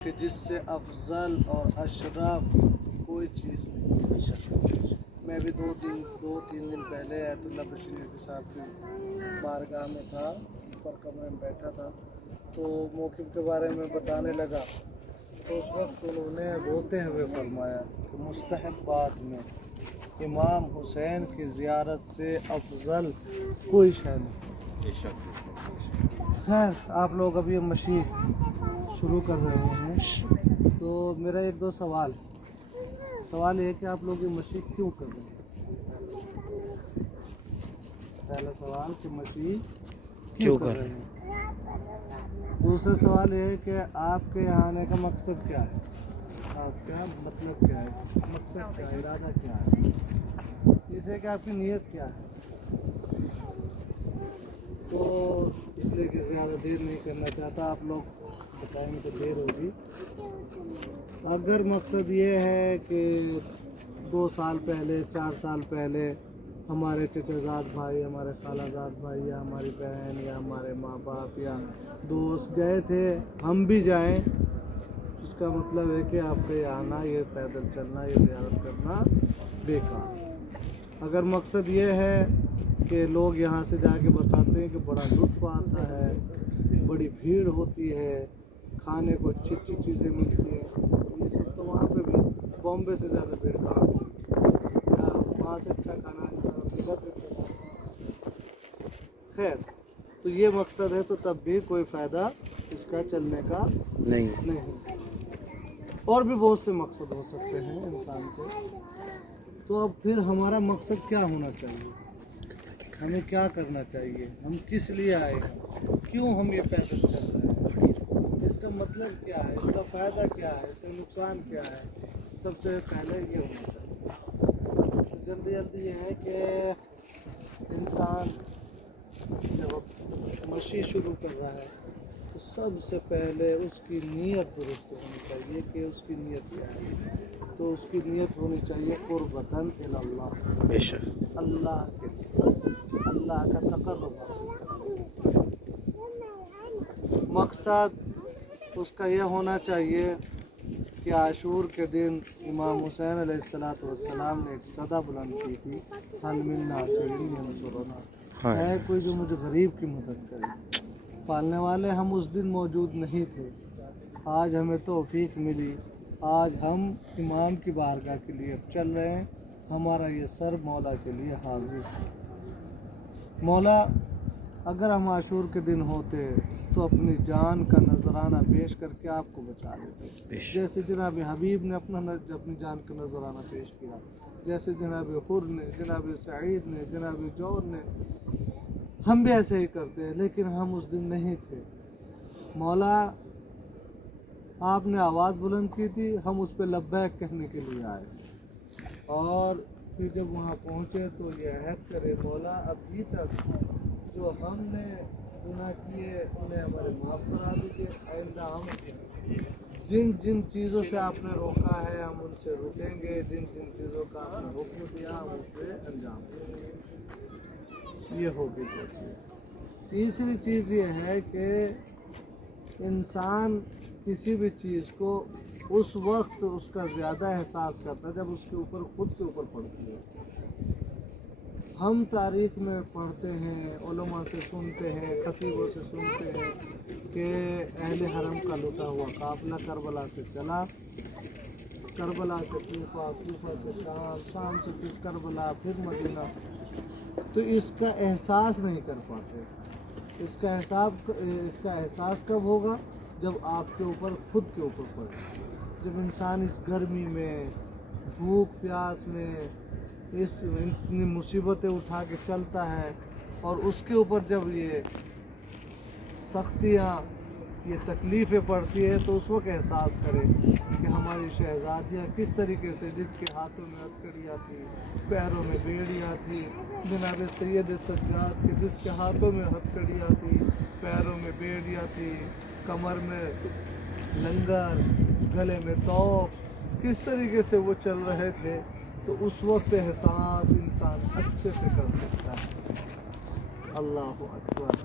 کہ جس سے افضل اور اشرف کوئی چیز نہیں۔ میں بھی دو تین دن پہلے آیت اللہ بشیر کے ساتھ بارگاہ میں تھا، اوپر کمرے میں بیٹھا تھا، تو موقف کے بارے میں بتانے لگا تو اس وقت انہوں نے روتے ہوئے فرمایا کہ مستحبات میں امام حسین کی زیارت سے افضل کوئی شے نہیں۔ خیر، آپ لوگ ابھی مشی شروع کر رہے ہیں تو میرا ایک دو سوال یہ ہے کہ آپ لوگ یہ مشی کیوں کر رہے ہیں؟ پہلا سوال کہ مشی کیوں کر رہے ہیں؟ دوسرا سوال یہ ہے کہ آپ کے یہاں آنے کا مقصد کیا ہے؟ آپ کا مطلب کیا ہے؟ مقصد کیا ہے؟ ارادہ کیا ہے؟ تیسرے کہ آپ کی نیت کیا ہے؟ تو اس لیے کہ زیادہ دیر نہیں کرنا چاہتا، آپ لوگ بتائیں گے تو دیر ہوگی۔ اگر مقصد یہ ہے کہ 2 سال پہلے 4 سال پہلے ہمارے چچا زاد بھائی، ہمارے خالہ زاد بھائی یا ہماری بہن یا ہمارے ماں باپ یا دوست گئے تھے، ہم بھی جائیں، اس کا مطلب ہے کہ آپ کے آنا، یہ پیدل چلنا، یہ زیارت کرنا بیکار۔ اگر مقصد یہ ہے کہ لوگ یہاں سے جا کے بتاتے ہیں کہ بڑا لطف آتا ہے، بڑی بھیڑ ہوتی ہے، کھانے کو اچھی اچھی چیزیں ملتی ہیں، یہ سب تو وہاں پہ بھی بامبے سے زیادہ بھیڑ کہاں ہوتی ہے، وہاں سے اچھا کھانا خیر، تو یہ مقصد ہے تو تب بھی کوئی فائدہ اس کا چلنے کا نہیں۔ اور بھی بہت سے مقصد ہو سکتے ہیں انسان کے، تو اب پھر ہمارا مقصد کیا ہونا چاہیے؟ ہمیں کیا کرنا چاہیے؟ ہم کس لیے آئے ہیں؟ کیوں ہم یہ پیدل چل رہے ہیں؟ اس کا مطلب کیا ہے؟ اس کا فائدہ کیا ہے؟ اس کا نقصان کیا ہے؟ سب سے پہلے یہ ہونا چاہیے۔ جلدی یہ ہے کہ انسان جب مشی شروع کر رہا ہے تو سب سے پہلے اس کی نیت درست ہونی چاہیے کہ اس کی نیت کیا ہے۔ تو اس کی نیت ہونی چاہیے قربتاً الی اللہ، بے شک اللہ کے لیے، اللہ کا تقرب حاصل کرنا۔ مقصد اس کا یہ ہونا چاہیے کہ عاشور کے دن امام حسین علیہ السلام نے ایک صدا بلند کی تھی، حل من ناصر ینصرنا، ہے کوئی جو مجھے غریب کی مدد کرے۔ پالنے والے ہم اس دن موجود نہیں تھے، آج ہمیں توفیق ملی، آج ہم امام کی بارگاہ کے لیے چل رہے ہیں، ہمارا یہ سر مولا کے لیے حاضر ہے۔ مولا اگر ہم عاشور کے دن ہوتے تو اپنی جان کا نذرانہ پیش کر کے آپ کو بچا لیتے، جیسے جناب حبیب نے اپنی جان کا نذرانہ پیش کیا، جیسے جناب حر نے، جناب سعید نے، جناب جور نے، ہم بھی ایسے ہی کرتے ہیں، لیکن ہم اس دن نہیں تھے۔ مولا آپ نے آواز بلند کی تھی، ہم اس پہ لبیک کہنے کے لیے آئے، اور پھر جب وہاں پہنچے تو یہ عہد کرے مولا ابھی تک جو ہم نے گناہ کیے انہیں ہمارے معاف کرا دیجیے، آئندہ ہم جن چیزوں سے آپ نے روکا ہے ہم ان سے رکیں گے، جن چیزوں کا آپ نے حکم دیا ہم اس پہ انجام دیں گے۔ یہ ہوگی دو چیز۔ تیسری چیز یہ ہے کہ انسان کسی بھی چیز کو اس وقت اس کا زیادہ احساس کرتا ہے جب اس کے اوپر خود کے اوپر پڑتی ہے۔ ہم تاریخ میں پڑھتے ہیں، علماء سے سنتے ہیں، خطیبوں سے سنتے ہیں کہ اہل حرم کا لٹا ہوا قافلہ کربلا سے چلا، کربلا سے کوفہ، کوفہ سے شام، شام سے پھر کربلا، پھر مدینہ، تو اس کا احساس نہیں کر پاتے۔ اس کا احساس کب ہوگا؟ جب آپ کے اوپر خود کے اوپر پڑے، جب انسان اس گرمی میں، بھوک پیاس میں، اس اتنی مصیبتیں اٹھا کے چلتا ہے، اور اس کے اوپر جب یہ سختیاں، یہ تکلیفیں پڑتی ہے تو اس وقت احساس کرے کہ ہماری شہزادیاں کس طریقے سے، جن کے ہاتھوں میں ہتھکڑیاں تھی، پیروں میں بیڑیاں تھی، جناب سید سجاد کے جس کے ہاتھوں میں ہتھکڑیاں تھی، پیروں میں بیڑیاں تھی، کمر میں لنگر، گلے میں توق، کس طریقے سے وہ چل رہے تھے، تو اس وقت احساس انسان اچھے سے کر سکتا ہے۔ اللہ اکبر۔